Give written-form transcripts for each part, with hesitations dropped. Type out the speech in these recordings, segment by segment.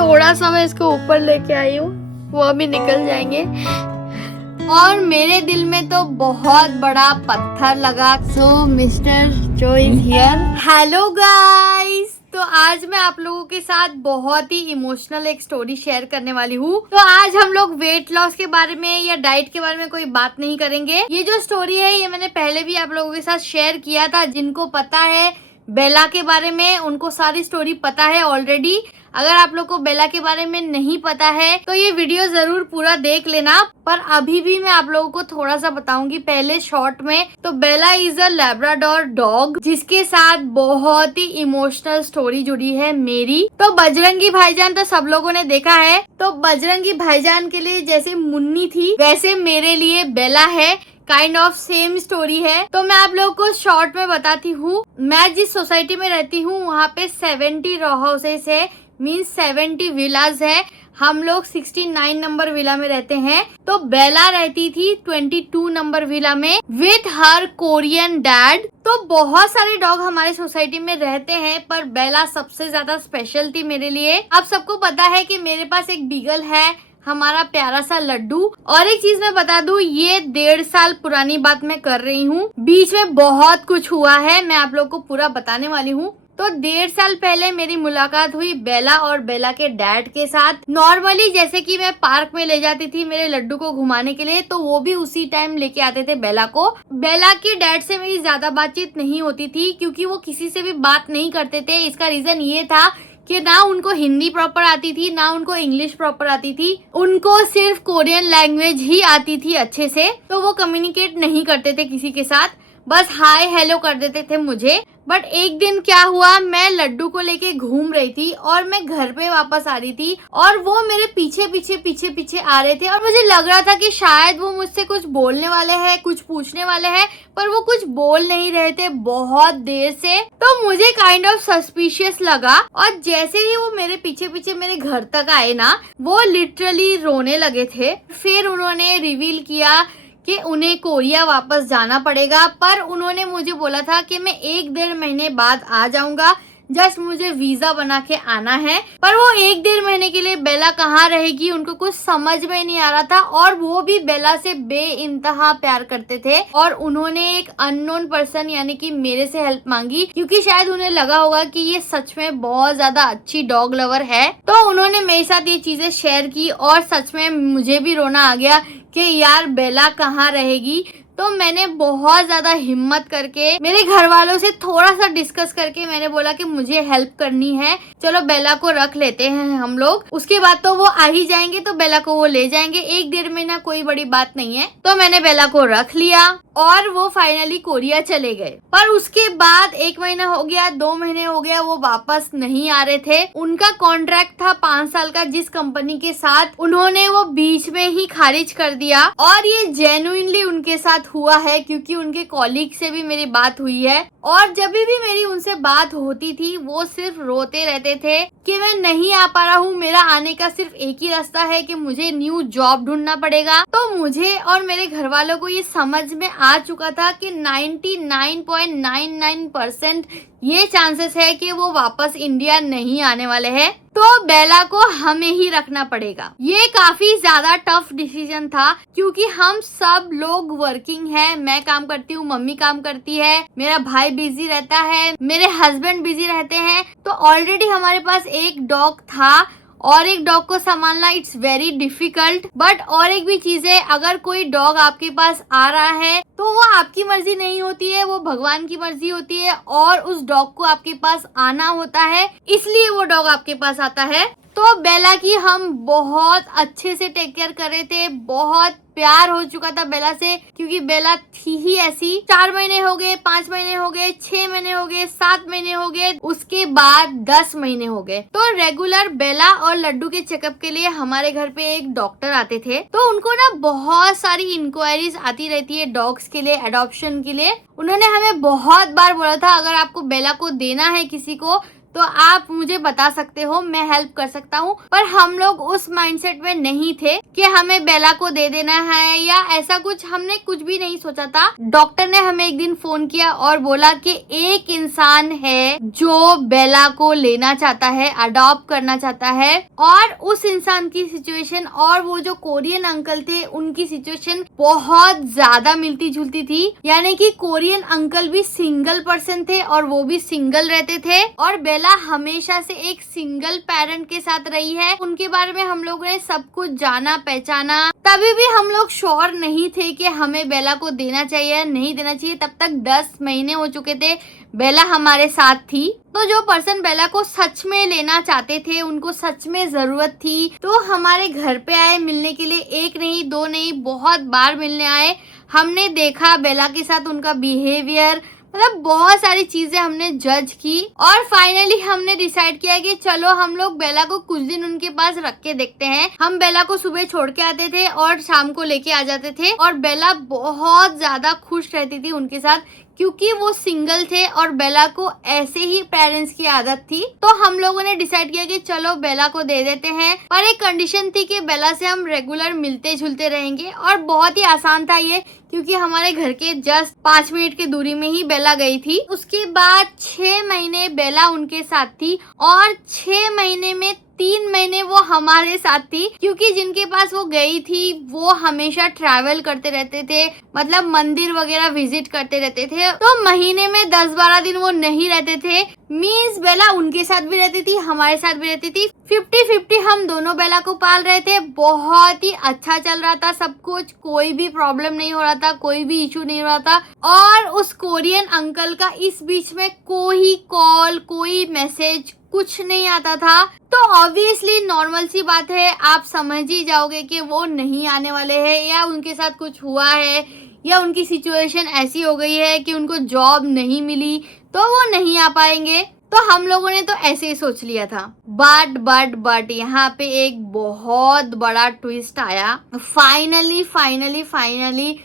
थोड़ा सा मैं इसको ऊपर लेके आई हूँ, वो अभी निकल जाएंगे। और मेरे दिल में तो बहुत बड़ा पत्थर लगा। सो मिस्टर जो इज हियर। हेलो गाइस, तो आज मैं आप लोगों के साथ बहुत ही इमोशनल एक स्टोरी शेयर करने वाली हूँ। तो आज हम लोग वेट लॉस के बारे में या डाइट के बारे में कोई बात नहीं करेंगे। ये जो स्टोरी है ये मैंने पहले भी आप लोगों के साथ शेयर किया था। जिनको पता है बेला के बारे में उनको सारी स्टोरी पता है ऑलरेडी। अगर आप लोग को बेला के बारे में नहीं पता है तो ये वीडियो जरूर पूरा देख लेना। पर अभी भी मैं आप लोगों को थोड़ा सा बताऊंगी पहले शॉर्ट में। तो बेला इज अ लैब्राडोर डॉग जिसके साथ बहुत ही इमोशनल स्टोरी जुड़ी है मेरी। तो बजरंगी भाईजान तो सब लोगों ने देखा है। तो बजरंगी भाईजान के लिए जैसे मुन्नी थी वैसे मेरे लिए बेला है। काइंड ऑफ सेम स्टोरी है। तो मैं आप लोगों को शॉर्ट में बताती हूँ। मैं जिस सोसाइटी में रहती हूँ वहाँ पे 70 रॉ हाउसेस है, मीन्स 70 विलाज है। हम लोग 69 नंबर विला में रहते हैं। तो बेला रहती थी 22 नंबर विला में विथ हर कोरियन डैड। तो बहुत सारे डॉग हमारे सोसाइटी में रहते हैं पर बेला सबसे ज्यादा स्पेशल थी मेरे लिए। आप सबको पता है कि मेरे पास एक बीगल है, हमारा प्यारा सा लड्डू। और एक चीज मैं बता दूं, ये 1.5 साल पुरानी बात मैं कर रही हूँ। बीच में बहुत कुछ हुआ है, मैं आप लोग को पूरा बताने वाली हूँ। तो 1.5 साल पहले मेरी मुलाकात हुई बेला और बेला के डैड के साथ। नॉर्मली जैसे कि मैं पार्क में ले जाती थी मेरे लड्डू को घुमाने के लिए, तो वो भी उसी टाइम लेके आते थे बेला को। बेला के डैड से मेरी ज्यादा बातचीत नहीं होती थी क्योंकि वो किसी से भी बात नहीं करते थे। इसका रीजन ये था कि ना उनको हिंदी प्रॉपर आती थी ना उनको इंग्लिश प्रॉपर आती थी। उनको सिर्फ कोरियन लैंग्वेज ही आती थी अच्छे से। तो वो कम्युनिकेट नहीं करते थे किसी के साथ, बस हाय हेलो कर देते थे मुझे। बट एक दिन क्या हुआ, मैं लड्डू को लेके घूम रही थी और मैं घर पे वापस आ रही थी और वो मेरे पीछे पीछे पीछे पीछे आ रहे थे। और मुझे लग रहा था कि शायद वो मुझसे कुछ बोलने वाले हैं, कुछ पूछने वाले हैं, पर वो कुछ बोल नहीं रहे थे बहुत देर से। तो मुझे काइंड ऑफ सस्पिशियस लगा और जैसे ही वो मेरे पीछे पीछे मेरे घर तक आए ना, वो लिटरली रोने लगे थे। फिर उन्होंने रिवील किया कि उन्हें कोरिया वापस जाना पड़ेगा, पर उन्होंने मुझे बोला था कि मैं 1-1.5 महीने बाद आ जाऊंगा, जस्ट मुझे वीजा बना के आना है। पर वो 1-1.5 महीने के लिए बेला कहाँ रहेगी उनको कुछ समझ में नहीं आ रहा था। और वो भी बेला से बेइंतहा प्यार करते थे और उन्होंने एक अननोन पर्सन यानी कि मेरे से हेल्प मांगी क्योंकि शायद उन्हें लगा होगा कि ये सच में बहुत ज्यादा अच्छी डॉग लवर है। तो उन्होंने मेरे साथ ये चीजें शेयर की और सच में मुझे भी रोना आ गया कि यार बेला कहाँ रहेगी। तो मैंने बहुत ज्यादा हिम्मत करके मेरे घर वालों से थोड़ा सा डिस्कस करके मैंने बोला कि मुझे हेल्प करनी है, चलो बेला को रख लेते हैं हम लोग। उसके बाद तो वो आ ही जाएंगे तो बेला को वो ले जाएंगे, 1-1.5 महीना कोई बड़ी बात नहीं है। तो मैंने बेला को रख लिया और वो फाइनली कोरिया चले गए। पर उसके बाद 1 महीना हो गया, 2 महीने हो गया, वो वापस नहीं आ रहे थे। उनका कॉन्ट्रैक्ट था 5 साल का जिस कंपनी के साथ, उन्होंने वो बीच में ही खारिज कर दिया। और ये जेन्युइनली उनके साथ हुआ है क्योंकि उनके कॉलीग से भी मेरी बात हुई है। और जब भी मेरी उनसे बात होती थी वो सिर्फ रोते रहते थे कि मैं नहीं आ पा रहा हूँ, मेरा आने का सिर्फ एक ही रास्ता है कि मुझे न्यू जॉब ढूंढना पड़ेगा। तो मुझे और मेरे घर वालों को ये समझ में आ चुका था कि 99.99% ये चांसेस है कि वो वापस इंडिया नहीं आने वाले हैं। तो बेला को हमें ही रखना पड़ेगा। ये काफी ज्यादा टफ डिसीजन था क्योंकि हम सब लोग वर्किंग हैं। मैं काम करती हूँ, मम्मी काम करती है, मेरा भाई बिजी रहता है, मेरे हस्बैंड बिजी रहते हैं। तो ऑलरेडी हमारे पास एक डॉग था और एक डॉग को संभालना इट्स वेरी डिफिकल्ट। बट और एक भी चीज है, अगर कोई डॉग आपके पास आ रहा है तो वो आपकी मर्जी नहीं होती है, वो भगवान की मर्जी होती है और उस डॉग को आपके पास आना होता है, इसलिए वो डॉग आपके पास आता है। तो बेला की हम बहुत अच्छे से टेक केयर कर रहे थे, बहुत प्यार हो चुका था बेला से क्योंकि बेला थी ही ऐसी। 4 महीने हो गए, 5 महीने हो गए, 6 महीने हो गए, 7 महीने हो गए, उसके बाद 10 महीने हो गए। तो रेगुलर बेला और लड्डू के चेकअप के लिए हमारे घर पे एक डॉक्टर आते थे। तो उनको ना बहुत सारी इंक्वायरीज आती रहती है डॉग्स के लिए, अडॉप्शन के लिए। उन्होंने हमें बहुत बार बोला था अगर आपको बेला को देना है किसी को तो आप मुझे बता सकते हो, मैं हेल्प कर सकता हूँ। पर हम लोग उस माइंडसेट में नहीं थे कि हमें बेला को दे देना है या ऐसा कुछ, हमने कुछ भी नहीं सोचा था। डॉक्टर ने हमें एक दिन फोन किया और बोला कि एक इंसान है जो बेला को लेना चाहता है, अडॉप्ट करना चाहता है, और उस इंसान की सिचुएशन और वो जो कोरियन अंकल थे उनकी सिचुएशन बहुत ज्यादा मिलती जुलती थी। यानी कि कोरियन अंकल भी सिंगल पर्सन थे और वो भी सिंगल रहते थे, और बेला हमेशा से एक सिंगल पेरेंट के साथ रही है। उनके बारे में हम लोगों ने सब कुछ जाना पहचाना। तभी भी हम लोग श्योर नहीं थे कि हमें बेला को देना चाहिए या नहीं देना चाहिए। तब तक 10 महीने हो चुके थे, बेला हमारे साथ थी। तो जो पर्सन बेला को सच में लेना चाहते थे, उनको सच में जरूरत थी, तो हमारे घर पे आए मिलने के लिए। एक नहीं, दो नहीं, बहुत बार मिलने आए। हमने देखा बेला के साथ उनका बिहेवियर, मतलब बहुत सारी चीजें हमने जज की, और फाइनली हमने डिसाइड किया कि चलो हम लोग बेला को कुछ दिन उनके पास रख के देखते हैं। हम बेला को सुबह छोड़ के आते थे और शाम को लेके आ जाते थे, और बेला बहुत ज्यादा खुश रहती थी उनके साथ, क्योंकि वो सिंगल थे और बेला को ऐसे ही पेरेंट्स की आदत थी। तो हम लोगों ने डिसाइड किया कि चलो बेला को दे देते हैं। पर एक कंडीशन थी कि बेला से हम रेगुलर मिलते जुलते रहेंगे, और बहुत ही आसान था ये, क्योंकि हमारे घर के जस्ट 5 मिनट की दूरी में ही बेला गई थी। उसके बाद 6 महीने बेला उनके साथ थी, और 6 महीने में 3 महीने वो हमारे साथ थी, क्योंकि जिनके पास वो गई थी वो हमेशा ट्रैवल करते रहते थे, मतलब मंदिर वगैरह विजिट करते रहते थे। तो महीने में 10-12 दिन वो नहीं रहते थे। मीन्स बेला उनके साथ भी रहती थी, हमारे साथ भी रहती थी। 50-50 हम दोनों बेला को पाल रहे थे। बहुत ही अच्छा चल रहा था सब कुछ, कोई भी प्रॉब्लम नहीं हो रहा था, कोई भी इशू नहीं हो रहा था। और उस कोरियन अंकल का इस बीच में कोई कॉल, कोई मैसेज, कुछ नहीं आता था। तो ऑब्वियसली नॉर्मल सी बात है, आप समझ ही जाओगे कि वो नहीं आने वाले हैं, या उनके साथ कुछ हुआ है, या उनकी सिचुएशन ऐसी हो गई है कि उनको जॉब नहीं मिली तो वो नहीं आ पाएंगे। तो हम लोगों ने तो ऐसे ही सोच लिया था। बट यहाँ पे एक बहुत बड़ा ट्विस्ट आया। फाइनली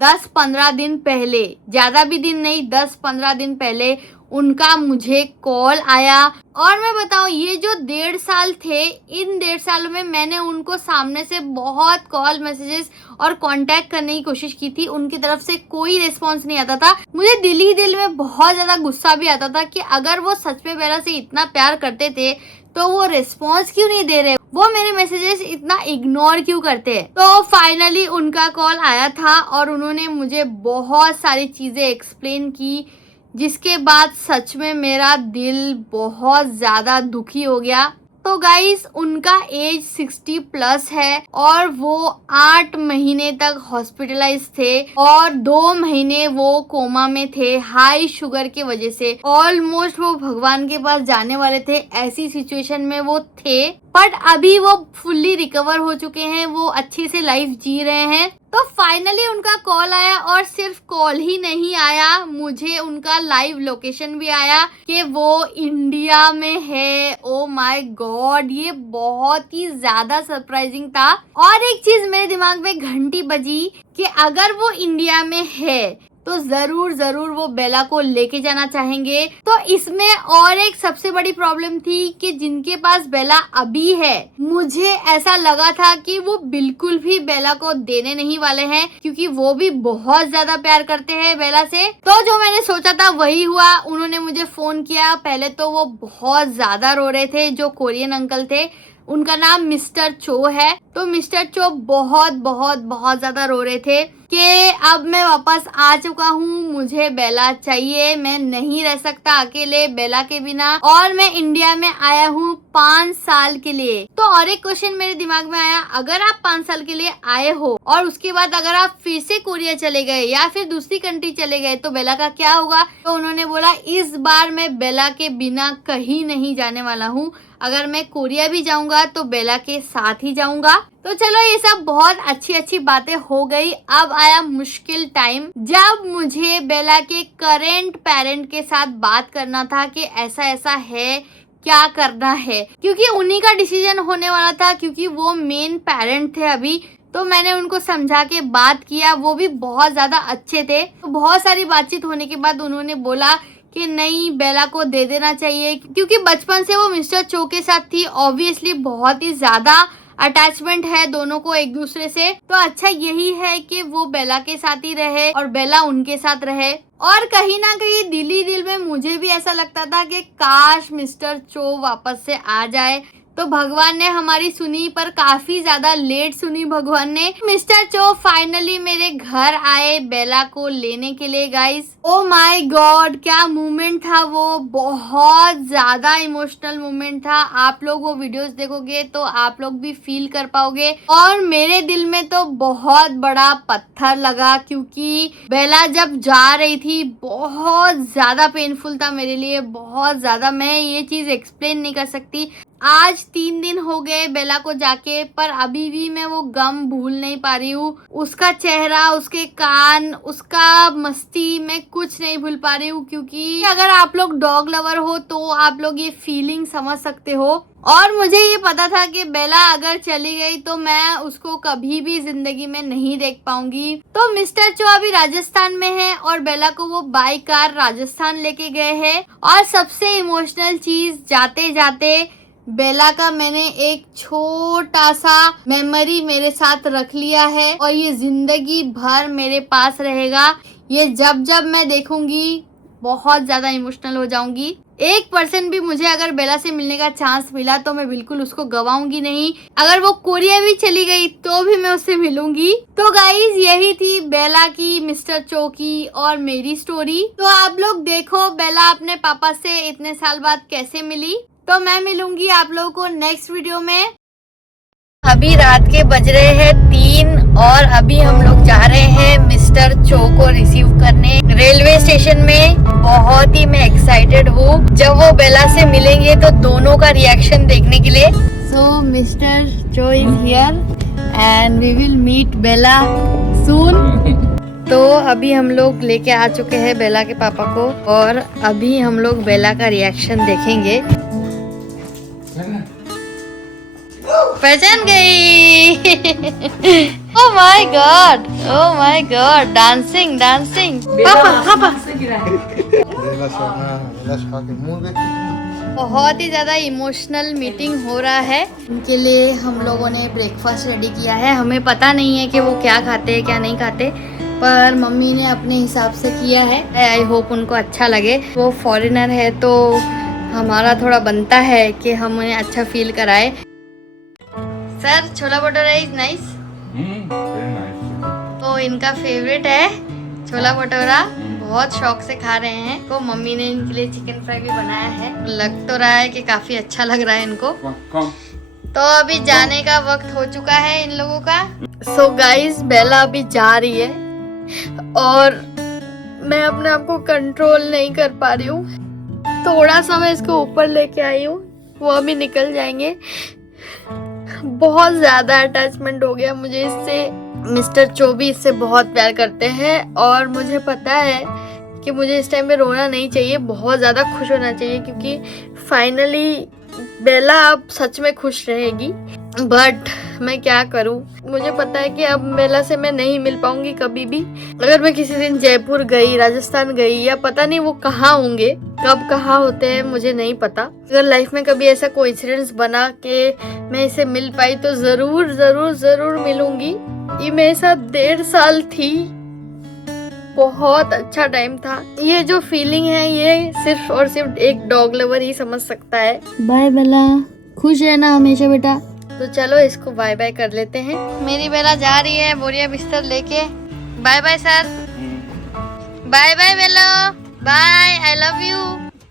10-15 दिन पहले, ज्यादा भी दिन नहीं, 10-15 दिन पहले उनका मुझे कॉल आया। और मैं बताऊं, ये जो 1.5 साल थे, इन 1.5 सालों में मैंने उनको सामने से बहुत कॉल, मैसेजेस और कांटेक्ट करने की कोशिश की थी। उनकी तरफ से कोई रिस्पांस नहीं आता था। मुझे दिल ही दिल में बहुत ज्यादा गुस्सा भी आता था कि अगर वो सच में बेला से इतना प्यार करते थे तो वो रिस्पांस क्यों नहीं दे रहे, वो मेरे मैसेजेस इतना इग्नोर क्यों करते हैं। तो फाइनली उनका कॉल आया था और उन्होंने मुझे बहुत सारी चीजें एक्सप्लेन की, जिसके बाद सच में मेरा दिल बहुत ज्यादा दुखी हो गया। तो गाइस, उनका एज 60+ है और वो 8 महीने तक हॉस्पिटलाइज थे, और 2 महीने वो कोमा में थे हाई शुगर की वजह से। ऑलमोस्ट वो भगवान के पास जाने वाले थे, ऐसी सिचुएशन में वो थे। बट अभी वो फुल्ली रिकवर हो चुके हैं, वो अच्छे से लाइफ जी रहे हैं। तो फाइनली उनका कॉल आया, और सिर्फ कॉल ही नहीं आया, मुझे उनका लाइव लोकेशन भी आया कि वो इंडिया में है। ओ माय गॉड, ये बहुत ही ज्यादा सरप्राइजिंग था। और एक चीज मेरे दिमाग में घंटी बजी कि अगर वो इंडिया में है तो जरूर वो बेला को लेके जाना चाहेंगे। तो इसमें और एक सबसे बड़ी प्रॉब्लम थी कि जिनके पास बेला अभी है, मुझे ऐसा लगा था कि वो बिल्कुल भी बेला को देने नहीं वाले हैं, क्योंकि वो भी बहुत ज्यादा प्यार करते हैं बेला से। तो जो मैंने सोचा था वही हुआ। उन्होंने मुझे फोन किया। पहले तो वो बहुत ज्यादा रो रहे थे, जो कोरियन अंकल थे, उनका नाम मिस्टर चो है। तो मिस्टर चो बहुत ज्यादा रो रहे थे कि अब मैं वापस आ चुका हूँ, मुझे बेला चाहिए, मैं नहीं रह सकता अकेले बेला के बिना, और मैं इंडिया में आया हूँ 5 साल के लिए। तो और एक क्वेश्चन मेरे दिमाग में आया, अगर आप 5 साल के लिए आए हो और उसके बाद अगर आप फिर से कोरिया चले गए या फिर दूसरी कंट्री चले गए तो बेला का क्या होगा? तो उन्होंने बोला, इस बार मैं बेला के बिना कहीं नहीं जाने वाला हूँ, अगर मैं कोरिया भी जाऊंगा तो बेला के साथ ही जाऊंगा। तो चलो, ये सब बहुत अच्छी बातें हो गई। अब आया मुश्किल टाइम, जब मुझे बेला के करेंट पेरेंट के साथ बात करना था कि ऐसा है, क्या करना है, क्योंकि उन्हीं का डिसीजन होने वाला था, क्योंकि वो मेन पेरेंट थे अभी। तो मैंने उनको समझा के बात किया, वो भी बहुत ज्यादा अच्छे थे। तो बहुत सारी बातचीत होने के बाद उन्होंने बोला कि नहीं बेला को दे देना चाहिए, क्योंकि बचपन से वो मिस्टर चो के साथ थी। ऑब्वियसली बहुत ही ज्यादा अटैचमेंट है दोनों को एक दूसरे से, तो अच्छा यही है कि वो बेला के साथ ही रहे और बेला उनके साथ रहे। और कहीं ना कहीं दिल ही दिल में मुझे भी ऐसा लगता था कि काश मिस्टर चो वापस से आ जाए। तो भगवान ने हमारी सुनी, पर काफी ज्यादा लेट सुनी भगवान ने। मिस्टर चो फाइनली मेरे घर आए बेला को लेने के लिए गाइस। ओ माय गॉड, क्या मोमेंट था वो, बहुत ज्यादा इमोशनल मोमेंट था। आप लोग वो वीडियोस देखोगे तो आप लोग भी फील कर पाओगे। और मेरे दिल में तो बहुत बड़ा पत्थर लगा, क्योंकि बेला जब जा रही थी बहुत ज्यादा पेनफुल था मेरे लिए, बहुत ज्यादा। मैं ये चीज एक्सप्लेन नहीं कर सकती। आज 3 दिन हो गए बेला को जाके, पर अभी भी मैं वो गम भूल नहीं पा रही हूँ। उसका चेहरा, उसके कान, उसका मस्ती, मैं कुछ नहीं भूल पा रही हूँ। क्योंकि अगर आप लोग डॉग लवर हो तो आप लोग ये फीलिंग समझ सकते हो। और मुझे ये पता था कि बेला अगर चली गई तो मैं उसको कभी भी जिंदगी में नहीं देख पाऊंगी। तो मिस्टर चो अभी राजस्थान में है और बेला को वो बाई कार राजस्थान लेके गए हैं। और सबसे इमोशनल चीज, जाते जाते बेला का मैंने एक छोटा सा मेमोरी मेरे साथ रख लिया है और ये जिंदगी भर मेरे पास रहेगा। ये जब जब मैं देखूंगी बहुत ज्यादा इमोशनल हो जाऊंगी। 1% भी मुझे अगर बेला से मिलने का चांस मिला तो मैं बिल्कुल उसको गवाऊंगी नहीं। अगर वो कोरिया भी चली गई तो भी मैं उससे मिलूंगी। तो गाइज यही थी बेला की, मिस्टर चो की और मेरी स्टोरी। तो आप लोग देखो बेला अपने पापा से इतने साल बाद कैसे मिली। तो मैं मिलूंगी आप लोगों को नेक्स्ट वीडियो में। अभी रात के बज रहे हैं 3 और अभी हम लोग जा रहे हैं मिस्टर चो को रिसीव करने रेलवे स्टेशन में। बहुत ही मैं एक्साइटेड हूँ जब वो बेला से मिलेंगे तो दोनों का रिएक्शन देखने के लिए। So Mister Cho is here and we will meet Bella soon. तो अभी हम लोग लेके आ चुके हैं बेला के पापा को और अभी हम लोग बेला का रिएक्शन देखेंगे। पहचान गई। Oh my God, oh my God, dancing dancing. पापा पापा बहुत ही ज्यादा इमोशनल मीटिंग हो रहा है। उनके लिए हम लोगों ने ब्रेकफास्ट रेडी किया है। हमें पता नहीं है कि वो क्या खाते हैं क्या नहीं खाते, पर मम्मी ने अपने हिसाब से किया है। आई होप उनको अच्छा लगे। वो फॉरेनर है तो हमारा थोड़ा बनता है कि हम उन्हें अच्छा फील कराए। Sir chhola bhatura is nice. तो इनका फेवरेट है छोला भटूरा, बहुत शौक से खा रहे हैं। तो मम्मी ने इनके लिए चिकन फ्राई भी बनाया है। लग तो रहा है कि काफी अच्छा लग रहा है इनको। तो अभी जाने का वक्त हो चुका है इन लोगों का। सो गाइस बेला अभी जा रही है और मैं अपने आप को कंट्रोल नहीं कर पा रही हूँ। थोड़ा सा मैं इसको ऊपर लेके आई हूँ, वो अभी निकल जाएंगे। बहुत ज्यादा अटैचमेंट हो गया मुझे इससे। मिस्टर चो भी इससे बहुत प्यार करते हैं और मुझे पता है कि मुझे इस टाइम पे रोना नहीं चाहिए, बहुत ज्यादा खुश होना चाहिए, क्योंकि फाइनली बेला अब सच में खुश रहेगी। बट मैं क्या करूं, मुझे पता है कि अब बेला से मैं नहीं मिल पाऊंगी कभी भी। अगर मैं किसी दिन जयपुर गई, राजस्थान गई, या पता नहीं वो कहाँ होंगे, कब कहाँ होते हैं मुझे नहीं पता। अगर लाइफ में कभी ऐसा कोइंसिडेंस बना कि मैं इसे मिल पाई तो जरूर जरूर जरूर मिलूंगी। ये मेरे साथ 1.5 साल थी, बहुत अच्छा टाइम था। ये जो फीलिंग है ये सिर्फ और सिर्फ एक डॉग लवर ही समझ सकता है। बाय बेला, खुश रहना हमेशा बेटा। तो चलो इसको बाय बाय कर लेते हैं। मेरी बेला जा रही है बोरिया बिस्तर लेके। Bye bye sir. Bye bye Bela, bye, I love you.